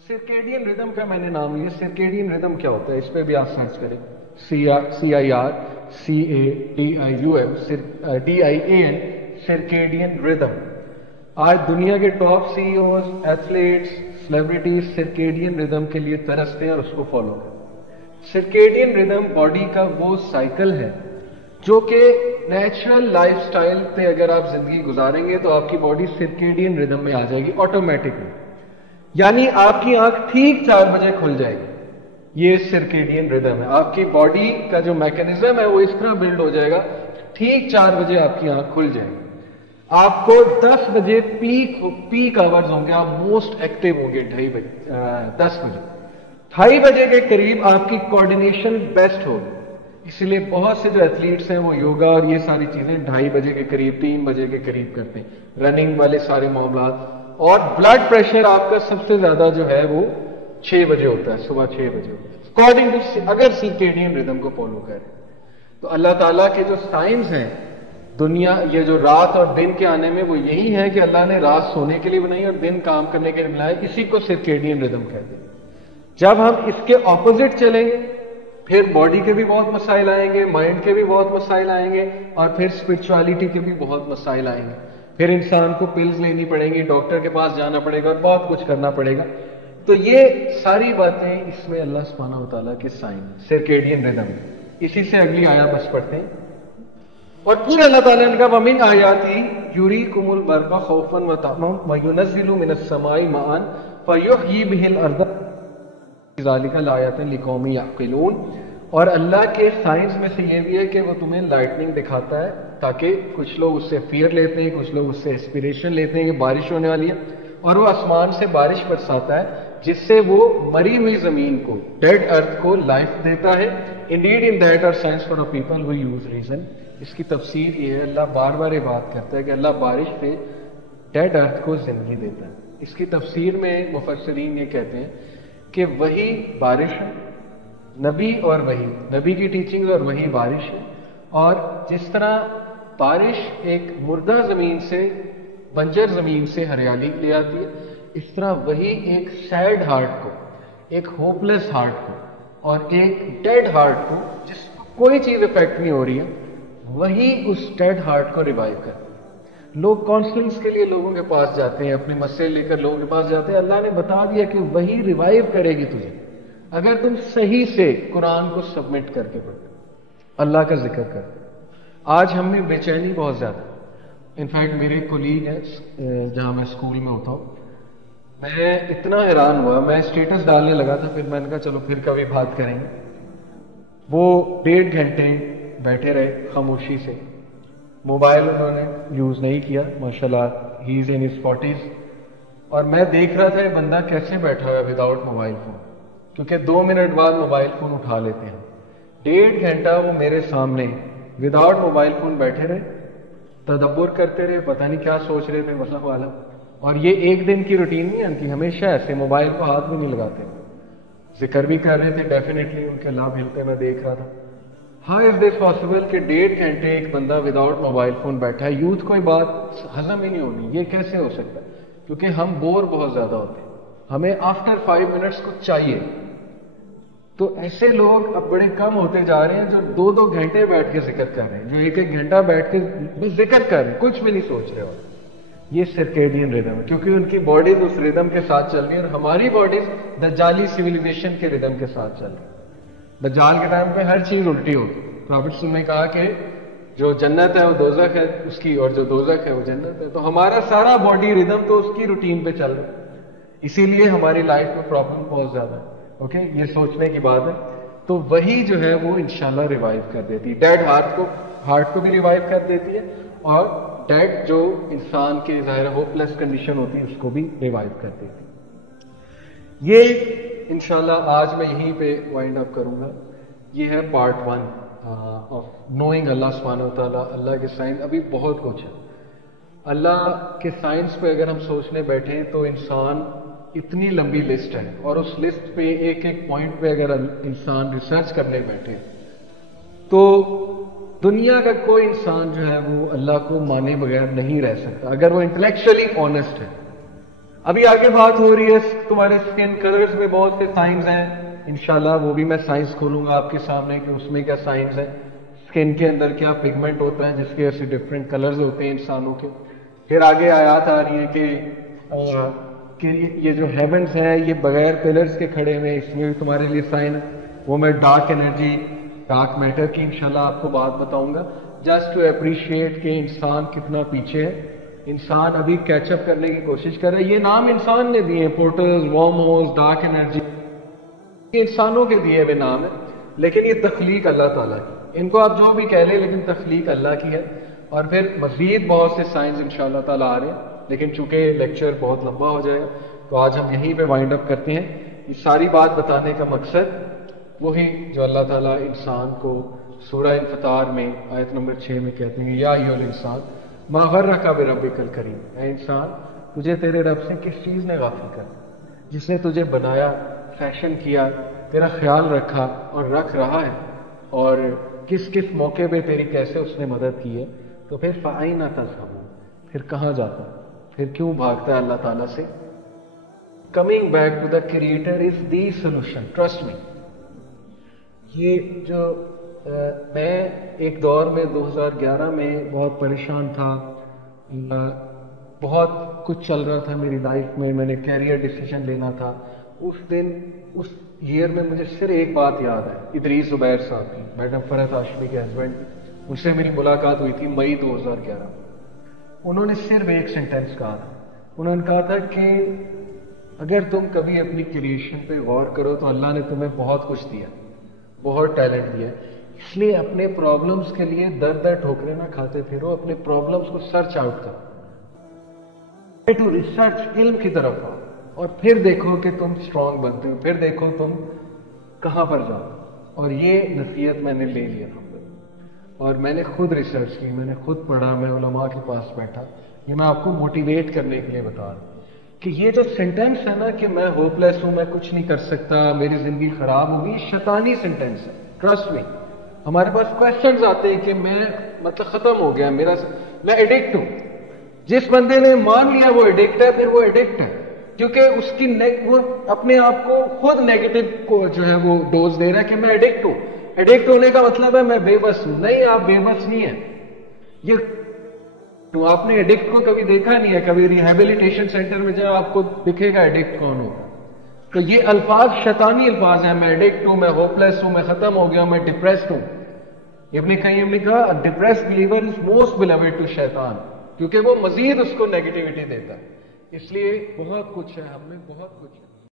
Circadian rhythm का मैंने नाम लिया। सर्केडियन रिदम क्या होता है, इस पे भी आप सर्च करें, CIRCADIUM DIAN, सर्केडियन रिदम। आज दुनिया के top CEOs, athletes, celebrities circadian rhythm के लिए तरसते हैं और उसको फॉलो करते हैं। सर्केडियन रिदम बॉडी का वो साइकिल है जो कि नेचुरल लाइफस्टाइल पे अगर आप जिंदगी गुजारेंगे तो आपकी बॉडी सर्केडियन रिदम में आ जाएगी ऑटोमेटिकली, यानी आपकी आंख ठीक 4 बजे खुल जाएगी। ये सर्केडियन रिदम है। आपकी बॉडी का जो मैकेनिज्म है वो इस तरह बिल्ड हो जाएगा, ठीक 4 बजे आपकी आंख खुल जाएगी। आपको 10 बजे पीक आवर्स होंगे, आप मोस्ट एक्टिव होंगे 10 बजे 2:30 बजे के करीब आपकी कोऑर्डिनेशन बेस्ट होगी। इसलिए बहुत से जो एथलीट्स हैं वो योगा और ये सारी चीजें 2:30 बजे के करीब 3 बजे के करीब करते हैं, रनिंग वाले सारे मामला। और ब्लड प्रेशर आपका सबसे ज्यादा जो है वो 6 बजे होता है, सुबह 6 बजे होता है, अकॉर्डिंग टू अगर सर्केडियन रिदम को फॉलो करें तो। अल्लाह ताला के जो साइंस हैं दुनिया, ये जो रात और दिन के आने में, वो यही है कि अल्लाह ने रात सोने के लिए बनाई और दिन काम करने के लिए बनाया। इसी को सर्केडियन रिदम कहते हैं। जब हम इसके ऑपोजिट चलेंगे फिर बॉडी के भी बहुत मसाइल आएंगे, माइंड के भी बहुत मसाइल आएंगे और फिर स्पिरिचुअलिटी के भी बहुत मसाइल आएंगे। फिर इंसान को पिल्स लेनी पड़ेंगी, डॉक्टर के पास जाना पड़ेगा और बहुत कुछ करना पड़ेगा। तो ये सारी बातें इसमें अल्लाह सुब्हानहू व तआला के साइन सर्केडियन रिदम। इसी से अगली आया बस पढ़ते हैं। और फिर अल्लाह ताला ने कहा वमिन आयाती युरीकुमुल बरका खौफन व तमम व युनज़्ज़िलु मिनस समाई माअन फयुहयी बिहिल अर्द ज़ालिका लायातिन लिकौमी यअक़िलून। और अल्लाह के साइंस में से ये भी है कि वो तुम्हें लाइटनिंग दिखाता है ताकि कुछ लोग उससे फियर लेते हैं, कुछ लोग उससे इंस्पिरेशन लेते हैं कि बारिश होने वाली है, और वो आसमान से बारिश बरसाता है जिससे वो मरी हुई जमीन को, डेड अर्थ को लाइफ देता है। Indeed in that are signs for a people who use reason. इसकी तफसीर ये है, अल्लाह बार बार ये बात करता है कि अल्लाह बारिश से डेड अर्थ को जिंदगी देता है। इसकी तफसीर में मुफस्सिरीन ये कहते हैं कि वही बारिश है, नबी और वही, नबी की टीचिंग और वही बारिश है। और जिस तरह बारिश एक मुर्दा जमीन से, बंजर जमीन से हरियाली ले आती है, इस तरह वही एक सैड हार्ट को, एक होपलेस हार्ट को और एक डेड हार्ट को जिसको कोई चीज इफेक्ट नहीं हो रही है, वही उस डेड हार्ट को रिवाइव करती है। लोग काउंसलिंग्स के लिए लोगों के पास जाते हैं, अपने मसले लेकर लोगों के पास जाते हैं। अल्लाह ने बता दिया कि वही रिवाइव करेगी तुझे अगर तुम सही से कुरान को सबमिट करके पढ़ो, अल्लाह का जिक्र करते। आज हम में बेचैनी बहुत ज्यादा। इनफैक्ट मेरे कोलीग है जहां मैं स्कूल में होता हूं, मैं इतना हैरान हुआ, मैं स्टेटस डालने लगा था, फिर मैंने कहा चलो फिर कभी बात करेंगे। वो 1.5 घंटे बैठे रहे खामोशी से, मोबाइल उन्होंने यूज नहीं किया। माशाल्लाह he is in his 40s। और मैं देख रहा था ये बंदा कैसे बैठा हुआ विदाउट मोबाइल फोन, क्योंकि 2 मिनट बाद मोबाइल फोन उठा लेते हैं। 1.5 घंटा वो मेरे सामने विदाउट मोबाइल फोन बैठे रहे, तदब्बुर करते रहे, पता नहीं क्या सोच रहे थे, मतलब वाला। और ये एक दिन की रूटीन नहीं है, हमेशा ऐसे मोबाइल को हाथ भी नहीं लगाते, जिक्र भी कर रहे थे, डेफिनेटली उनके लाभ हिलते मैं देख रहा था। हाउ इज दिस पॉसिबल कि 1.5 घंटे एक बंदा विदाउट मोबाइल फोन बैठा है? यूथ कोई बात हजम ही नहीं होनी, ये कैसे हो सकता है? क्योंकि हम बोर बहुत ज्यादा होते हैं, हमें आफ्टर 5 मिनट्स कुछ चाहिए। तो ऐसे लोग अब बड़े कम होते जा रहे हैं जो 2-2 घंटे बैठ के जिक्र कर रहे हैं, जो 1-1 घंटा बैठ के बस जिक्र कर रहे हैं, कुछ भी नहीं सोच रहे हो। ये सर्केडियन रिदम है, क्योंकि उनकी बॉडीज उस रिदम के साथ चल रही है और हमारी बॉडीज दज्जाली सिविलाइजेशन के रिदम के साथ चल रही है। दज्जाल के टाइम पे हर चीज उल्टी होगी। प्रॉफिट ने कहा कि जो जन्नत है वो दोजख है उसकी, और जो दोजख है वो जन्नत है। तो हमारा सारा बॉडी रिदम तो उसकी रूटीन पे चल रहा है, इसीलिए हमारी लाइफ में प्रॉब्लम बहुत ज्यादा है। ओके, ये सोचने की बात है। तो वही जो है वो इंशाल्लाह रिवाइव कर देती है, डेड हार्ट को भी रिवाइव कर देती है, और डेड जो इंसान के ज़ाहिर होपलेस कंडीशन होती है उसको भी रिवाइव कर देती है। ये इंशाल्लाह आज मैं यहीं पे वाइंड अप करूंगा। ये है पार्ट 1 ऑफ नोइंग अल्लाह सुब्हानहू व तआला। अल्लाह के साइंस अभी बहुत कुछ है। अल्लाह के साइंस पे अगर हम सोचने बैठे तो इंसान इतनी लंबी लिस्ट है, और उस लिस्ट पे एक एक पॉइंट पे अगर इंसान रिसर्च करने बैठे तो दुनिया का कोई इंसान जो है वो अल्लाह को माने बगैर नहीं रह सकता, अगर वो इंटेलेक्चुअली ऑनेस्ट है। अभी आगे बात हो रही है तुम्हारे स्किन कलर्स में बहुत से साइंस हैं, इंशाल्लाह वो भी मैं साइंस खोलूंगा आपके सामने कि उसमें क्या साइंस है, स्किन के अंदर क्या पिगमेंट होता है जिसकी वजह से डिफरेंट कलर्स होते हैं इंसानों के। फिर आगे आयत आ रही है कि ये जो हेवंस है ये बगैर पिलर्स के खड़े हुए, इसमें भी तुम्हारे लिए साइन है। वो मैं डार्क एनर्जी, डार्क मैटर की इंशाल्लाह आपको बात बताऊंगा, जस्ट टू अप्रिशिएट कि इंसान कितना पीछे है। इंसान अभी कैचअप करने की कोशिश कर रहा है। ये नाम इंसान ने दिए, पोर्टल्स, वॉर्महोल्स, डार्क एनर्जी, ये इंसानों के दिए हुए नाम है, लेकिन ये तख्लीक अल्लाह ताला की। इनको आप जो भी कह लें, लेकिन तख्लीक अल्लाह की है। और फिर मजीद बहुत से साइंस इंशाअल्लाह ताला आ रहे हैं, लेकिन चूंकि लेक्चर बहुत लंबा हो जाएगा तो आज हम यहीं पे वाइंड अप करते हैं। ये सारी बात बताने का मकसद वही जो अल्लाह ताला इंसान को सूरह इंफतार में आयत नंबर 6 में कहते हैं, या अय्युहल इंसान मा गर्रका बिरब्बिकल करीम, ऐ इंसान तुझे तेरे रब से किस चीज ने गाफिल कर, जिसने तुझे बनाया, फैशन किया, तेरा ख्याल रखा और रख रहा है, और किस किस मौके पे तेरी कैसे उसने मदद की है। तो फिर फ़अैना तज़हबून, फिर कहाँ जाता, फिर क्यों भागता है अल्लाह ताला से। Coming back to the creator is the solution, trust me. ये जो मैं एक दौर में 2011 में बहुत परेशान था, बहुत कुछ चल रहा था मेरी लाइफ में, मैंने कैरियर डिसीजन लेना था। उस दिन उस ईयर में मुझे सिर्फ एक बात याद है, इदरीस ज़ुबैर साहब की, मैडम फरहत हाशमी के हस्बैंड, उनसे मेरी मुलाकात हुई थी मई 2011। उन्होंने सिर्फ एक सेंटेंस कहा था, उन्होंने कहा था कि अगर तुम कभी अपनी क्रिएशन पे गौर करो तो अल्लाह ने तुम्हें बहुत कुछ दिया, बहुत टैलेंट दिया, इसलिए अपने प्रॉब्लम्स के लिए दर दर ठोकरे ना खाते फिरो, अपने प्रॉब्लम्स को सर्च आउट करो, टू रिसर्च, इल्म की तरफ आओ, और फिर देखो कि तुम स्ट्रांग बनते हो, फिर देखो तुम कहां पर जाओ। और ये नसीहत मैंने ले लिया था और मैंने खुद रिसर्च की, मैंने खुद पढ़ा, मैं उलमा के पास बैठा। ये मैं आपको मोटिवेट करने के लिए बता रहा हूं कि ये जो सेंटेंस है ना कि मैं होपलेस हूं, मैं कुछ नहीं कर सकता, मेरी जिंदगी खराब होगी, शैतानी सेंटेंस है, ट्रस्ट मी। हमारे पास क्वेश्चंस आते हैं कि मैं मतलब खत्म हो गया मेरा, मैं एडिक्ट हूं। जिस बंदे ने मान लिया वो एडिक्ट है, फिर वो एडिक्ट है, क्योंकि उसकी वो अपने आप को खुद नेगेटिव को जो है वो डोज दे रहा है कि मैं एडिक्ट हूं। एडिक्ट होने का मतलब है मैं बेबस हूं। नहीं, आप बेबस नहीं है। ये तो आपने एडिक्ट को कभी देखा नहीं है, कभी रिहेबिलिटेशन सेंटर में जाओ आपको दिखेगा एडिक्ट कौन होगा। तो ये अल्फाज शैतानी अल्फाज है, मैं एडिक्ट हूं, मैं होपलेस हूं, मैं खत्म हो गया, मैं डिप्रेस्ड हूं। इब्न कय्यम ने कहा depressed believer is most beloved to Shaitan, क्योंकि वो मजीद उसको नेगेटिविटी देता है। इसलिए बहुत कुछ है, हमें बहुत कुछ है।